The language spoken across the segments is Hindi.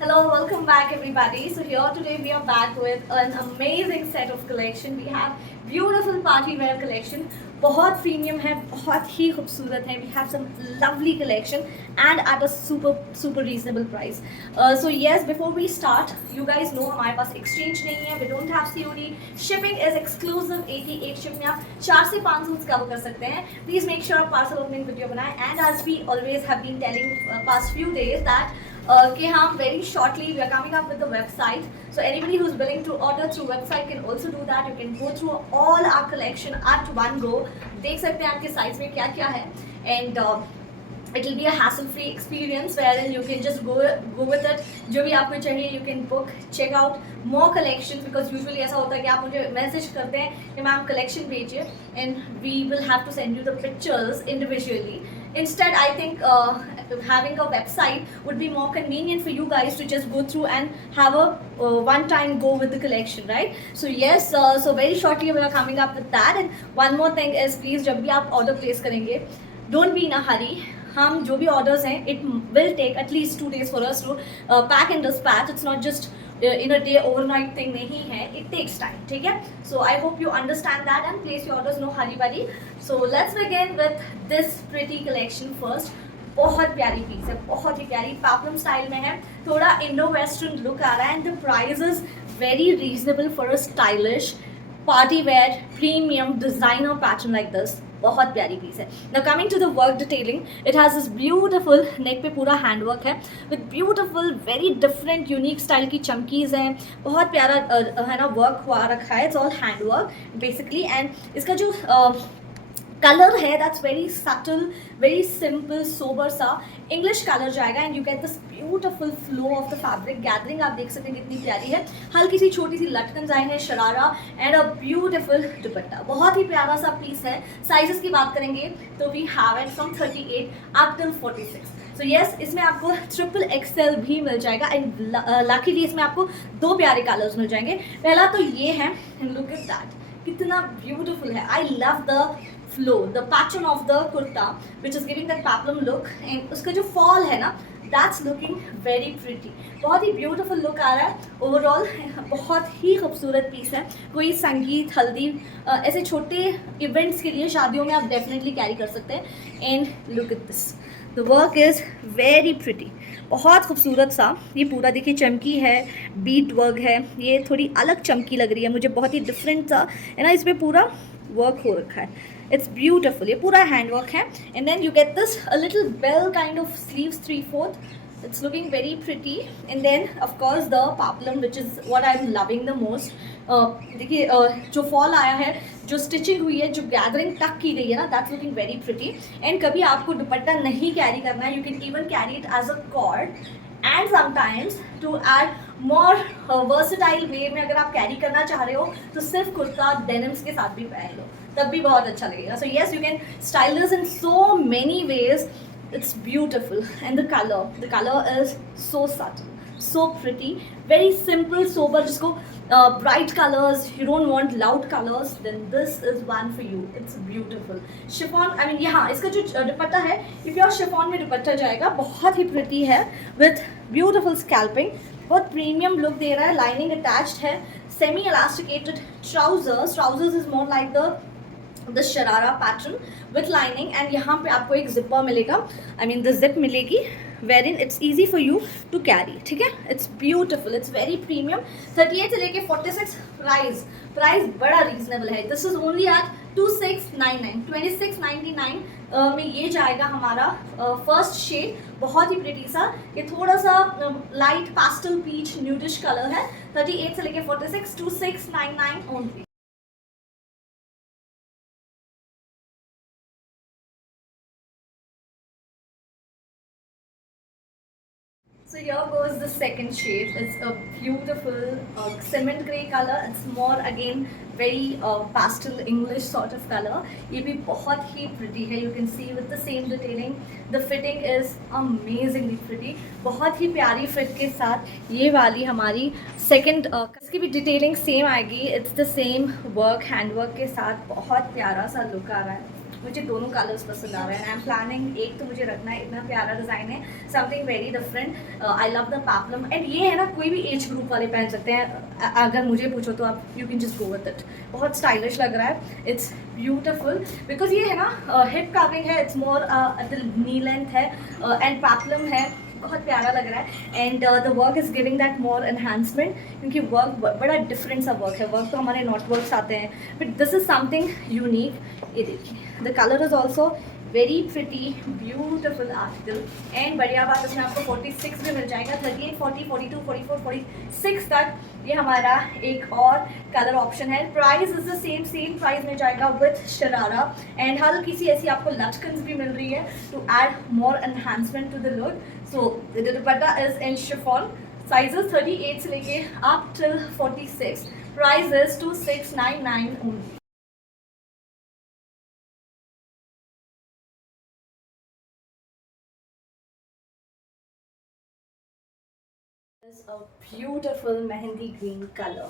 Hello, welcome back everybody. So here today we are back with an amazing set of collection. We have beautiful party wear collection. बहुत प्रीमियम है, बहुत ही खूबसूरत है. We have some lovely collection and at a super reasonable price. So yes, before we start, you guys know हमारे पास exchange नहीं है. We don't have COD. Shipping is exclusive. 88 ship में आप 4 से 5 सूट्स कवर कर सकते हैं. Please make sure आप parcel opening video बनाएं. And as we always have been telling past few days that कि हम very shortly we are coming up with the website. So anybody who's willing to order through website can also do that. You can go through all our collection at one go. देख सकते हैं आपके sites में क्या क्या है and it will be a hassle-free experience wherein you can just go with it. जो भी आपको चाहिए you can book, check out more collections because usually ऐसा होता है कि आप मुझे message करते हैं कि मैम collection भेजिए and we will have to send you the pictures individually. Instead, I think having a website would be more convenient for you guys to just go through and have a one-time go with the collection, right? So yes, so very shortly we are coming up with that. And one more thing is, please, जब भी आप order place करेंगे, don't be in a hurry. हम जो भी orders हैं, it will take at least 2 days for us to pack and dispatch. It's not just in a day overnight thing नहीं है. It takes time, ठीक है? So I hope you understand that and place your orders, no hurry buddy. So let's begin with this pretty collection first. बहुत प्यारी पीस है, बहुत ही प्यारी पेप्लम स्टाइल में है, थोड़ा इंडो वेस्टर्न लुक आ रहा है and the price is very reasonable for a stylish party wear premium designer pattern like this. बहुत प्यारी पीस है. Now coming to the work detailing, it has this beautiful neck पे पूरा हैंड वर्क है with beautiful very different unique style की चमकीज़ हैं. बहुत प्यारा है ना वर्क हुआ रखा है. It's all hand work basically and इसका जो कलर है that's very subtle, very simple sober सा इंग्लिश कलर जाएगा and you get this beautiful flow of the fabric. Gathering आप देख सकते हैं कितनी प्यारी है. हल्की सी छोटी सी लटकन आए हैं शरारा एंड अ ब्यूटीफुल दुपट्टा. बहुत ही प्यारा सा पीस है. साइजेस की बात करेंगे तो we have it from 38 up till 46. So yes, इसमें आपको XXL भी मिल जाएगा एंड लकीली इसमें आपको 2 प्यारे कलर्स मिल जाएंगे. पहला तो ये है एंड लुक एट दैट, कितना ब्यूटीफुल है. I love the flow, the pattern of the kurta which is giving that peplum look and उसका जो fall है ना that's looking very pretty. बहुत ही beautiful look आ रहा है. ओवरऑल बहुत ही खूबसूरत पीस है. कोई संगीत हल्दी ऐसे छोटे इवेंट्स के लिए शादियों में आप डेफिनेटली कैरी कर सकते हैं. And look at this, the work is very pretty. बहुत खूबसूरत सा ये पूरा देखिए चमकी है, बीट वर्क है. ये थोड़ी अलग चमकी लग रही है मुझे, बहुत ही डिफरेंट सा है ना. इसमें पूरा वर्क हो रखा है. It's beautiful. ये पूरा हैंड वर्क है and then you get this a little bell kind of sleeves 3/4. It's looking very pretty and then of course the peplum which is what I am loving the most. देखिए जो फॉल आया है, जो स्टिचिंग हुई है, जो गैदरिंग टक की गई है ना, that's looking very pretty. And कभी आपको दुपट्टा नहीं कैरी करना है, you can even carry it as a cord and sometimes to add more versatile way में अगर आप कैरी करना चाह रहे हो तो सिर्फ कुर्ता डेनिम्स के साथ भी पहन लो, तब भी बहुत अच्छा लगेगा. So yes, you can style this in so many ways. It's beautiful and the color is so subtle, so pretty, very simple, sober. जिसको bright colors, you don't want loud colors, then this is one for you. It's beautiful. Chiffon, I mean यहाँ इसका जो दुपट्टा है, ये प्योर शिफॉन में दुपट्टा जाएगा. बहुत ही pretty है with beautiful scalping. बहुत प्रीमियम लुक दे रहा है. लाइनिंग अटैच्ड है. Semi elasticated trousers is more like the sharara pattern with lining and यहाँ पे आपको एक जिपर मिलेगा. आई मीन द जिप मिलेगी wherein it's easy for you to carry. ठीक है, it's beautiful, it's very premium. 38 से लेके 46 प्राइस बड़ा रीजनेबल है. दिस इज ओनली एट 2699 2699 में ये जाएगा हमारा फर्स्ट शेड. बहुत ही प्रिटी सा, ये थोड़ा सा light pastel peach nudish colour है. 38 से लेके 46 2699 only. So here goes the second shade. It's a beautiful cement grey color. It's more again very pastel English sort of color. ये भी बहुत ही pretty है. You can see with the same detailing. The fitting is amazingly pretty. बहुत ही प्यारी fit के साथ ये वाली हमारी second इसकी भी detailing same आएगी. It's the same work, hand work के साथ बहुत प्यारा सा look आ रहा है. मुझे दोनों कलर्स पसंद आ रहे हैं। आई एम प्लानिंग एक तो मुझे रखना है, इतना प्यारा डिज़ाइन है, something very different. I love the peplum and ये है ना कोई भी एज ग्रुप वाले पहन सकते हैं। अगर मुझे पूछो तो आप you can just go with it. बहुत स्टाइलिश लग रहा है, इट्स ब्यूटिफुल बिकॉज ये है ना हिप कवरिंग है, इट्स मोर नी लेंथ है एंड पेपलम है, बहुत प्यारा लग रहा है and the work is giving that more enhancement क्योंकि वर्क बड़ा डिफरेंट सा वर्क है। वर्क तो हमारे नॉट वर्क्स आते हैं but this is something unique. ये देखिए the colour is also very pretty beautiful article and बढ़िया बात इसमें आपको 46 भी मिल जाएगा, 38, 40, 42, 44, 46 तक ये हमारा एक और कलर ऑप्शन है। Price is the same price में जाएगा विथ शरारा एंड हल्की सी ऐसी आपको लटकन्स भी मिल रही है to add more enhancement to the look. So the dupatta is in chiffon, sizes 38 से लेके up till 46, price is 2699 only. Is a beautiful mehendi green color.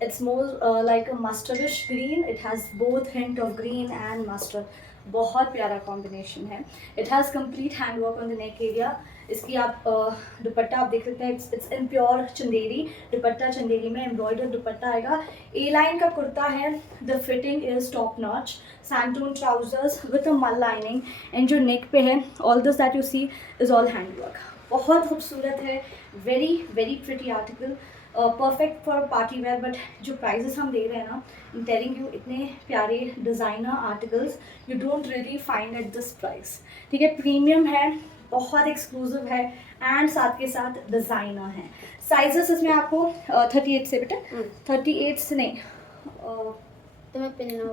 It's more like a mustardish green. It has both hint of green and mustard. बहुत प्यारा कॉम्बिनेशन है। It has complete hand work on the neck area. इसकी आप दुपट्टा आप देख सकते हैं, it's in pure Chanderi dupatta, Chanderi में एम्ब्रॉयडर्ड दुपट्टा आएगा। ए लाइन का कुर्ता है, the fitting is top notch, santoon trousers with a mul lining and जो नेक पे है all this that you see is all hand work. बहुत खूबसूरत है, very very pretty article, perfect for party wear. But जो प्राइजेस हम दे रहे हैं ना, आई एम टेलिंग यू, इतने प्यारे designer articles you don't really find at this price. ठीक है, प्रीमियम है, बहुत एक्सक्लूसिव है एंड साथ के साथ डिज़ाइनर है। साइजेस इसमें आपको 38 से बेटा 38 से नहीं तो मैं पिन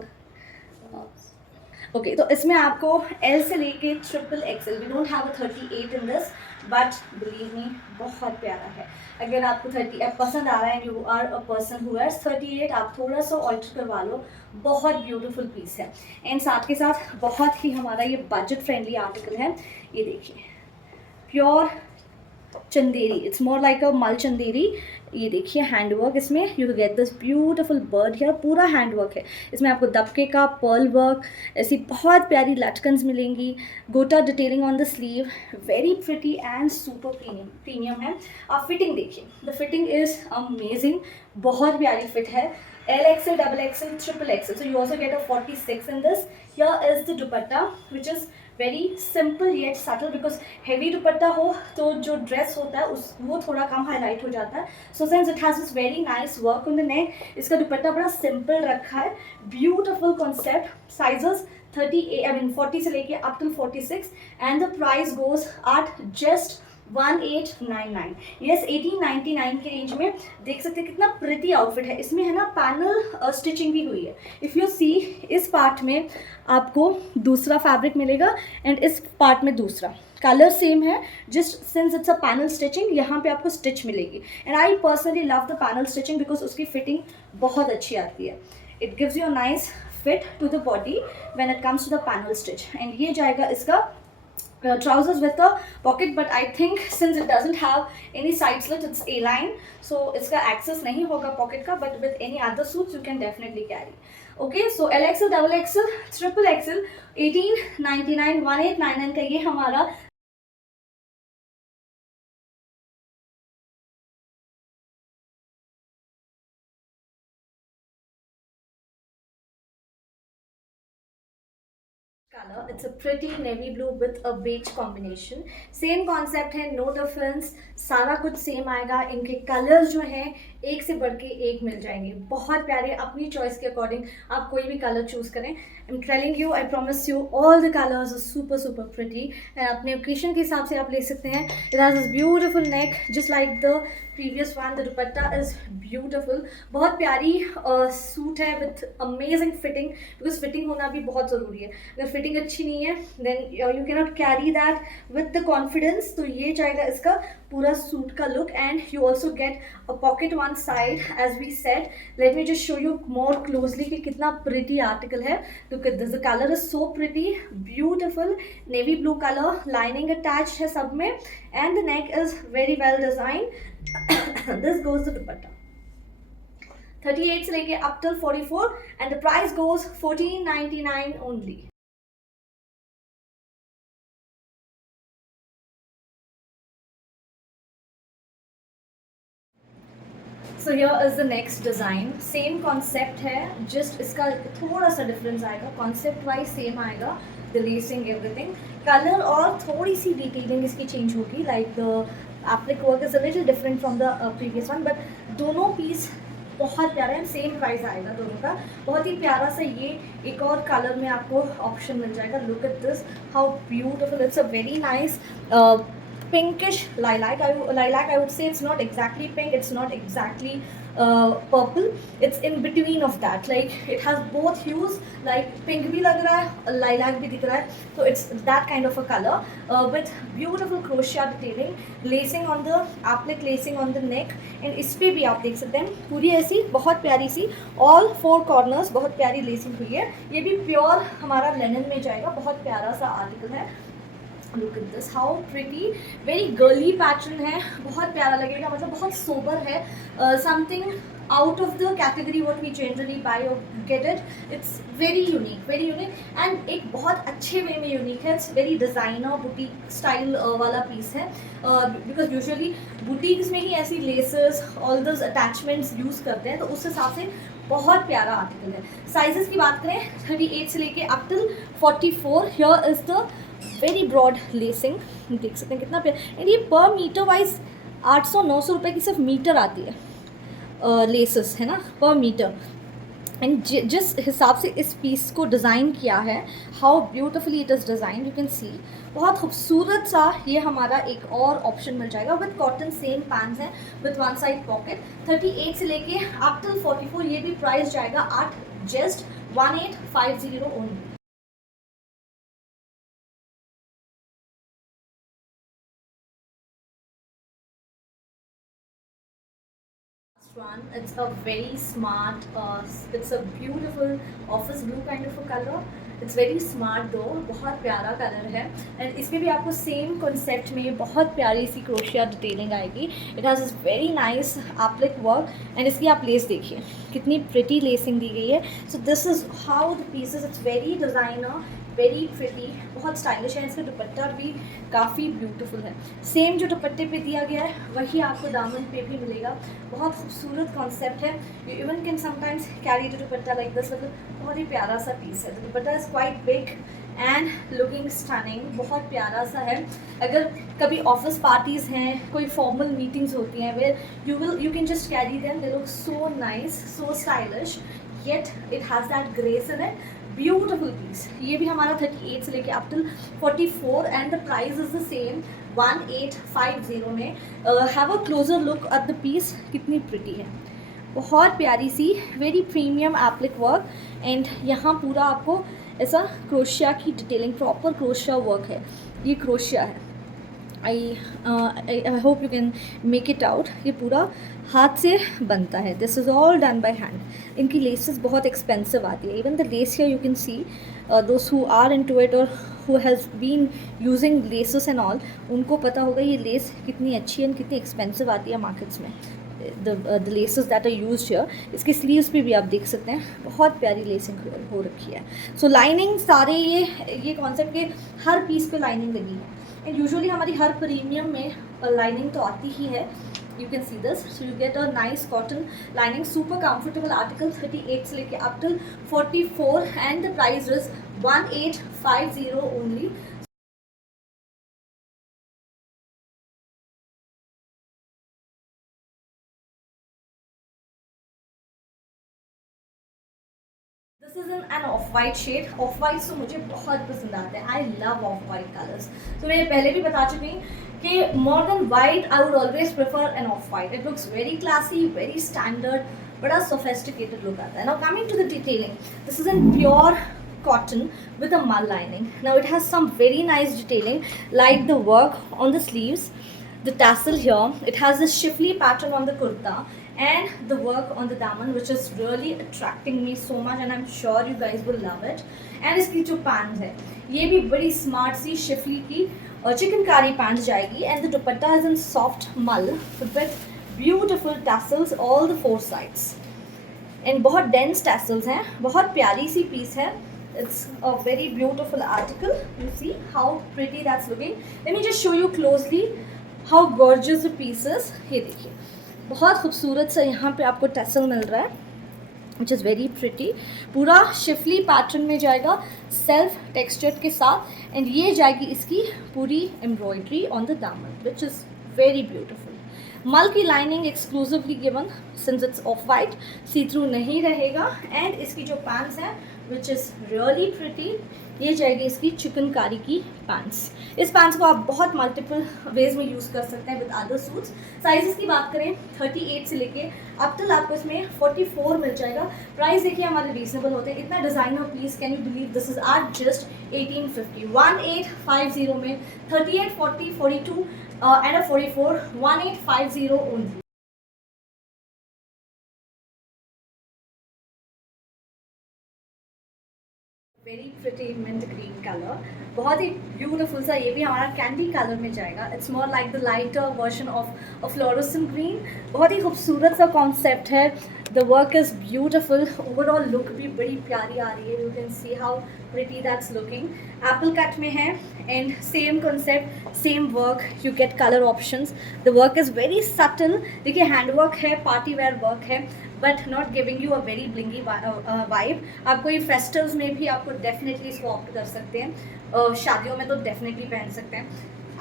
ओके तो इसमें आपको एल से लेके triple XL, we don't have a 38 in this but believe me बहुत प्यारा है। अगर आपको 30 पसंद आ रहा है, you are a person who wears 38, आप थोड़ा सा ऑल्टर करवा लो, बहुत ब्यूटीफुल पीस है एंड साथ के साथ बहुत ही हमारा ये बजट फ्रेंडली आर्टिकल है। ये देखिए pure Chanderi, it's more like अ मल चंदेरी। ये देखिए हैंडवर्क, इसमें you get this beautiful bird here, पूरा हैंडवर्क है। इसमें आपको दबके का पर्ल वर्क, ऐसी बहुत प्यारी लटकन्स मिलेंगी, गोटा detailing on the sleeve, very pretty and super premium है। आप फिटिंग देखिए, द फिटिंग इज अमेजिंग, बहुत प्यारी फिट है। LXL, XXL, triple XL. So you also get a 46 in this. Here is the dupatta, which is very simple yet subtle because heavy दुपट्टा हो तो जो ड्रेस होता है उस वो थोड़ा कम हाईलाइट हो जाता है। So since it has this very nice work on the नेक, इसका दुपट्टा बड़ा सिंपल रखा है, ब्यूटिफुल कॉन्सेप्ट। साइजेस 40 से लेके up to 46 and the price goes at just 1899। Yes 1899 के रेंज में। देख सकते हैं कितना प्रिटी आउटफिट है। इसमें है ना पैनल स्टिचिंग भी हुई है। इफ़ यू सी इस पार्ट में आपको दूसरा फैब्रिक मिलेगा एंड इस पार्ट में दूसरा, कलर सेम है, just since it's a panel stitching यहाँ पे आपको स्टिच मिलेगी and I personally love the panel stitching because उसकी फिटिंग बहुत अच्छी आती है। It gives you a nice fit to the body when it comes to the panel stitch and ये जाएगा इसका trousers with a pocket, but I think since it doesn't have any side slit, it's A line, so इसका access नहीं होगा pocket का, but with any other suits you can definitely carry. Okay, so LXL, XXL, triple XL 1899 1899 का ये हमारा color. It's a pretty navy blue with a beige combination. Same concept है, no difference, सारा कुछ सेम आएगा। इनके कलर्स जो हैं एक से बढ़ के एक मिल जाएंगे, बहुत प्यारे। अपनी चॉइस के अकॉर्डिंग आप कोई भी कलर चूज करें। I am telling you, I promise you, all the colours are super super pretty and अपने ओकेशन के हिसाब से आप ले सकते हैं। It has this beautiful neck just like the previous one. The dupatta is beautiful, बहुत प्यारी सूट है with amazing fitting, because fitting होना भी बहुत ज़रूरी है। अगर फिटिंग अच्छी नहीं है then you can not carry that with the confidence. तो ये जाएगा इसका पूरा सूट का look and you also get a pocket one side as we said. Let me just show you more closely कि कितना प्रिटी आर्टिकल है। Look at this, the colour is so pretty, beautiful navy blue colour, lining attached है सब में and the neck is very well design. This goes the दुपट्टा 38 से लेके up till 44 and the price goes 1499 only. So here is the next design. Same concept है, जस्ट इसका थोड़ा सा डिफरेंस आएगा. कॉन्सेप्ट वाइज सेम आएगा, द लेसिंग एवरीथिंग. कलर और थोड़ी सी डिटेलिंग इसकी चेंज होगी. Like the applique work is a little different from the previous one, but दोनों पीस बहुत प्यारा है. सेम प्राइस आएगा दोनों का. बहुत ही प्यारा सा ये एक और कलर में आपको ऑप्शन मिल जाएगा. Look at this, how beautiful. It's a very nice pinkish lilac. I would say it's not exactly pink, it's not exactly purple, it's in between of that. Like it has both hues, like pink bhi lag raha hai, lilac bhi dikh raha hai, so it's that kind of a color with beautiful crochet detailing, lacing on the applique, lacing on the neck. and इस पे भी आप देख सकते हैं पूरी ऐसी बहुत प्यारी सी all four corners बहुत प्यारी लेसिंग हुई है. ये भी प्योर हमारा लेनिन में जाएगा. बहुत प्यारा सा आर्टिकल है. Look at this, how pretty. Very girly pattern है, बहुत प्यारा लगेगा. मतलब बहुत सोबर है, something out of the category what we generally buy or get it. It's very unique and एक बहुत अच्छे वे में यूनिक है. It's very designer boutique style वाला पीस है, बिकॉज यूजुअली बुटीक्स में ही ऐसी laces all those attachments use करते हैं, तो उस हिसाब से बहुत प्यारा आर्टिकल है. साइजेस की बात करें 38 से लेके up till 44. Here is the very broad lacing, देख सकते हैं कितना प्यारा. एंड ये पर मीटर वाइज 800-900 रुपये की सिर्फ मीटर आती है लेसेस, है ना, पर मीटर. एंड जिस हिसाब से इस पीस को डिज़ाइन किया है, how beautifully it is design, you can सी. बहुत खूबसूरत सा ये हमारा एक और ऑप्शन मिल जाएगा विद कॉटन. सेम पैंट्स हैं विद वन साइड पॉकेट. 38 से लेके अप टिल 44. ये भी प्राइस जाएगा at just 1850 only. One, it's a very smart, it's a beautiful office blue kind of a color. It's very smart though, बहुत प्यारा कलर है. एंड इसमें भी आपको सेम कॉन्सेप्ट में बहुत प्यारी सी क्रोशिया डिटेलिंग आएगी. इट हैज़ इस very nice applique work. And इसकी आप लेस देखिए कितनी प्रिटी लेसिंग दी गई है. So this is how the pieces. It's very designer, very pretty, बहुत स्टाइलिश है. इसका दुपट्टा भी काफ़ी ब्यूटीफुल है. सेम जो दुपट्टे पे दिया गया है वही आपको दामन पे भी मिलेगा. बहुत खूबसूरत कॉन्सेप्ट है. You even can sometimes carry the dupatta like this. मतलब बहुत ही प्यारा सा पीस है. The dupatta is quite big and looking stunning. बहुत प्यारा सा है. अगर कभी ऑफिस पार्टीज़ हैं, कोई फॉर्मल मीटिंग्स होती हैं, where you can just carry them. They look so nice, so stylish, yet it has that grace in it. Beautiful piece. ये भी हमारा 38 से लेके up till 44 and the price is the same 1850 में. Have a closer look at the piece. कितनी प्रिटी है, बहुत प्यारी सी, very premium applique work. And यहाँ पूरा आपको ऐसा क्रोशिया की डिटेलिंग, प्रॉपर क्रोशिया वर्क है. ये क्रोशिया है. I hope you can make it out. ये पूरा हाथ से बनता है. This is all done by hand. इनकी लेसेस बहुत एक्सपेंसिव आती है. Even the lace here you can see, those who are into it और who has been using laces and all, उनको पता होगा ये लेस कितनी अच्छी है, कितनी एक्सपेंसिव आती है मार्केट्स में. The laces that are used here. इसके स्लीव्स पे भी आप देख सकते हैं बहुत प्यारी लेसिंग हो रखी है. सो लाइनिंग सारे ये कॉन्सेप्ट के हर पीस पे लाइनिंग लगी है. एंड यूजुअली हमारी हर प्रीमियम में लाइनिंग तो आती ही है. You can see this, so you get a nice cotton lining, super comfortable article. 38 से लेके up till 44 and the price is 1850 only. This is in an off-white shade. Off-white तो मुझे बहुत पसंद आते हैं. I love off-white colors. तो मैं पहले भी बता चुकी हूँ कि more than white, I would always prefer an off-white. It looks very classy, very standard, बड़ा sophisticated look आता है. Now coming to the detailing, this is in pure cotton with a mull lining. Now it has some very nice detailing, like the work on the sleeves, the tassel here. It has this shifly pattern on the kurta and the work on the daman, which is really attracting me so much, and I'm sure you guys will love it. And इसकी जो पैंट है ये भी बड़ी स्मार्ट सी शिफली की चिकनकारी पैंट जाएगी. And the dupatta is in soft mul with beautiful tassels all the 4 sides. And बहुत डेंस टैसल्स हैं. बहुत प्यारी सी पीस है. It's a very beautiful article. You see how pretty that's looking. Let me just show you closely how gorgeous the piece is. ये देखिए बहुत खूबसूरत सा यहाँ पे आपको टैसल मिल रहा है विच इज़ वेरी प्रिटी। पूरा शिफली पैटर्न में जाएगा सेल्फ टेक्सचर के साथ, एंड ये जाएगी इसकी पूरी एम्ब्रॉयडरी ऑन द दामन विच इज़ वेरी ब्यूटिफुल। मल की lining exclusively given since it's off white, see through नहीं रहेगा। एंड इसकी जो पैंट्स हैं विच इज़ रियली प्रिटी, ये जाएगी इसकी चिकनकारी की पैंट्स। इस पैंट्स को आप बहुत मल्टीपल वेज में यूज़ कर सकते हैं विद अदर सूट्स। साइजेस की बात करें 38 से लेके अब तक आपको इसमें 44 मिल जाएगा। प्राइस देखिए हमारे रीजनेबल होते हैं। इतना designer piece, can you believe this is are just 1850 1850 में 38 40 42 एंड 44 1850 only. Very pretty mint green colour, बहुत ही ब्यूटीफुल सा, ये भी हमारा कैंडी कलर में जाएगा। It's more like the lighter version of a fluorescent green. बहुत ही खूबसूरत सा कॉन्सेप्ट है। The work is beautiful, overall look भी बड़ी प्यारी आ रही है। You can see how pretty that's looking. Apple cut में है and same concept, same work, you get colour options. The work is very subtle. देखिए हैंड वर्क है, पार्टी वेयर वर्क है, but not giving you a very blingy vibe. आप कोई फेस्टिवल्स में भी आपको डेफिनेटली इसको ऑप्ट कर सकते हैं। शादियों में तो डेफिनेटली पहन सकते हैं।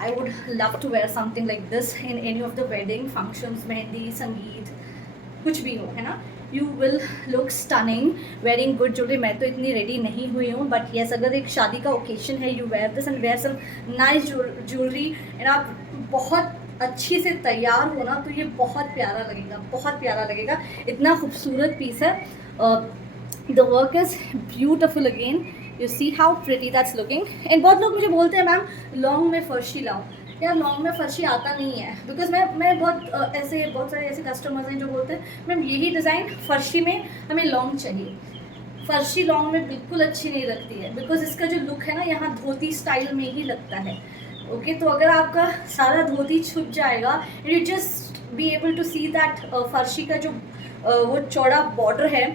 I would love to wear something like this in any of the wedding functions, mehndi, sangeet, कुछ भी हो, है ना। You will look stunning wearing good jewellery. मैं तो इतनी रेडी नहीं हुई हूँ, बट येस अगर एक शादी का ओकेजन है, you wear this and wear some nice jewellery एंड आप बहुत अच्छी से तैयार हो ना, तो ये बहुत प्यारा लगेगा, बहुत प्यारा लगेगा। इतना खूबसूरत पीस है। The work is beautiful again, you see how pretty that's looking. And बहुत लोग मुझे बोलते हैं मैम लॉन्ग में फर्शी लाओ। यार लॉन्ग में फर्शी आता नहीं है, बिकॉज मैं बहुत ऐसे बहुत सारे ऐसे कस्टमर्स हैं जो बोलते हैं मैम यही डिज़ाइन फर्शी में हमें लॉन्ग चाहिए। फर्शी लॉन्ग में बिल्कुल अच्छी नहीं लगती है, बिकॉज इसका जो लुक है ना यहाँ धोती स्टाइल में ही लगता है। ओके तो अगर आपका सारा धोती छुप जाएगा, you just be able to see that farshi का जो वो चौड़ा बॉर्डर है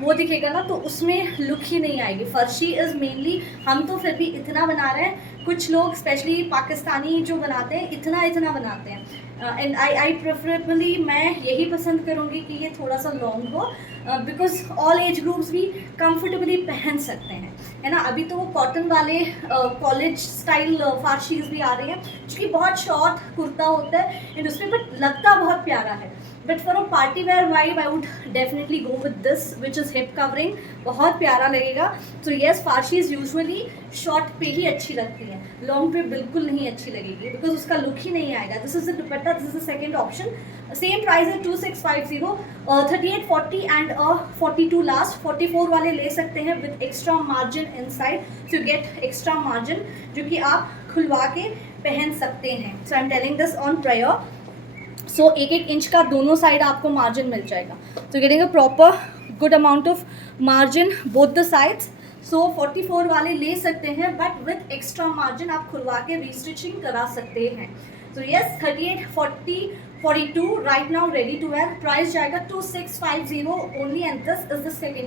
वो दिखेगा ना, तो उसमें लुक ही नहीं आएगी। फर्शी इज़ मेनली, हम तो फिर भी इतना बना रहे हैं, कुछ लोग स्पेशली पाकिस्तानी जो बनाते हैं इतना इतना बनाते हैं। एंड आई प्रेफरेबली मैं यही पसंद करूँगी कि ये थोड़ा सा लॉन्ग हो, बिकॉज ऑल एज ग्रुप्स भी कंफर्टेबली पहन सकते हैं, है ना। अभी तो वो कॉटन वाले कॉलेज स्टाइल फारशीज भी आ रही हैं, जो कि बहुत शॉर्ट कुर्ता होता है एंड उसमें बट लगता बहुत प्यारा है। But for a party wear vibe I would definitely go with this which is hip covering, बहुत प्यारा लगेगा। सो येस फारशीज यूजुअली शॉर्ट पे ही अच्छी लगती है, लॉन्ग पे बिल्कुल नहीं अच्छी लगेगी, बिकॉज उसका लुक ही नहीं आएगा। This is the dupatta, this is the second option. Same price है 2650, 38 40 एंड 42 लास्ट। 44 वाले ले सकते हैं with extra margin inside, so you get extra margin जो कि आप खुलवा के पहन सकते हैं। So I am telling this on prior. So 1-1 inch का दोनों साइड आपको मार्जिन मिल जाएगा, तो getting a proper good amount of margin both the sides. So 44 वाले ले सकते हैं, बट विथ एक्स्ट्रा मार्जिन आप खुलवा के रीस्टिचिंग करा सकते हैं। So yes 38 40 42 right now ready to wear. Price जाएगा 2650 only and this is the second.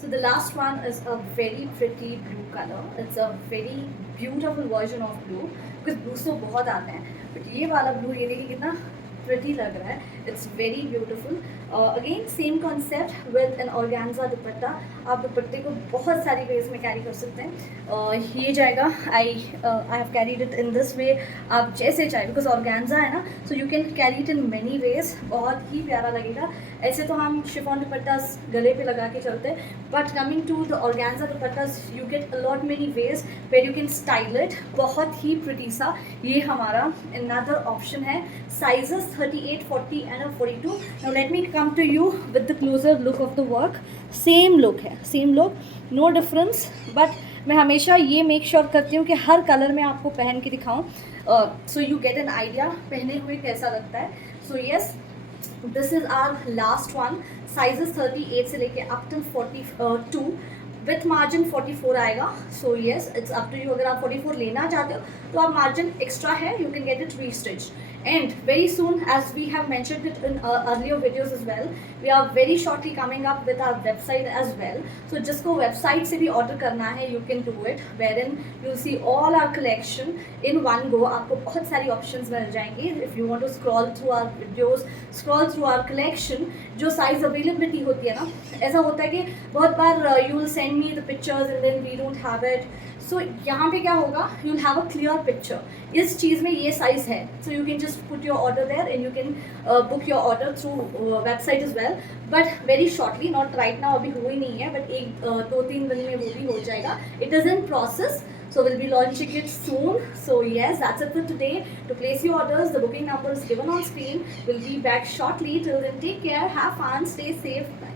So the last one is a very pretty blue color. It's a very beautiful version of blue, because blues तो बहुत आते हैं, but ये वाला blue ये देखिए कितना pretty लग रहा है. It's very beautiful. Again same concept with an organza दुपट्टा. आप दुपट्टे को बहुत सारी वेज में कैरी कर सकते हैं. ये जाएगा I have carried it in this way. आप जैसे चाहे, because organza है ना, so you can carry it in many ways. बहुत ही प्यारा लगेगा. ऐसे तो हम शिफॉन दुपट्टा गले पे लगा के चलते हैं, but coming to the organza dupattas you get a lot many ways where you can style it. बहुत ही प्रिटी सा ये हमारा अनदर ऑप्शन है. Sizes 38 40 and 42. Now let me come to you with the closer look of the work. Same look है, same look, no difference, but मैं हमेशा ये मेक श्योर करती हूँ कि हर कलर में आपको पहन के दिखाऊँ, so you get an idea पहने हुए कैसा लगता है. So yes this is our last one. Sizes 38 से लेके अप टिल 42 विथ मार्जिन 44 आएगा. So yes it's up to you. अगर आप 44 लेना चाहते हो तो आप मार्जिन एक्स्ट्रा है, you can get it restitch. And very soon, as we have mentioned it in earlier videos as well, we are very shortly coming up with our website as well. So जिसको website से भी order करना है, you can do it, wherein you'll see all our collection in one go. आपको बहुत सारी options मिल जाएंगी. If you want to scroll through our videos, scroll through our collection, जो size availability होती है ना, ऐसा होता है कि बहुत बार you will send me the pictures and then we don't have it. So यहाँ पे क्या होगा, you'll have a clear picture. इस चीज़ में ये size है, so you can just put your order there and you can book your order through website as well. But very shortly, not right now, अभी हुई नहीं है, but एक 2-3 दिन में वो भी हो जाएगा. It is in process. So we'll be launching it soon. So yes, that's it for today. To place your orders, the booking number is given on screen. We'll be back shortly. Till then, take care, have fun, stay safe. Bye.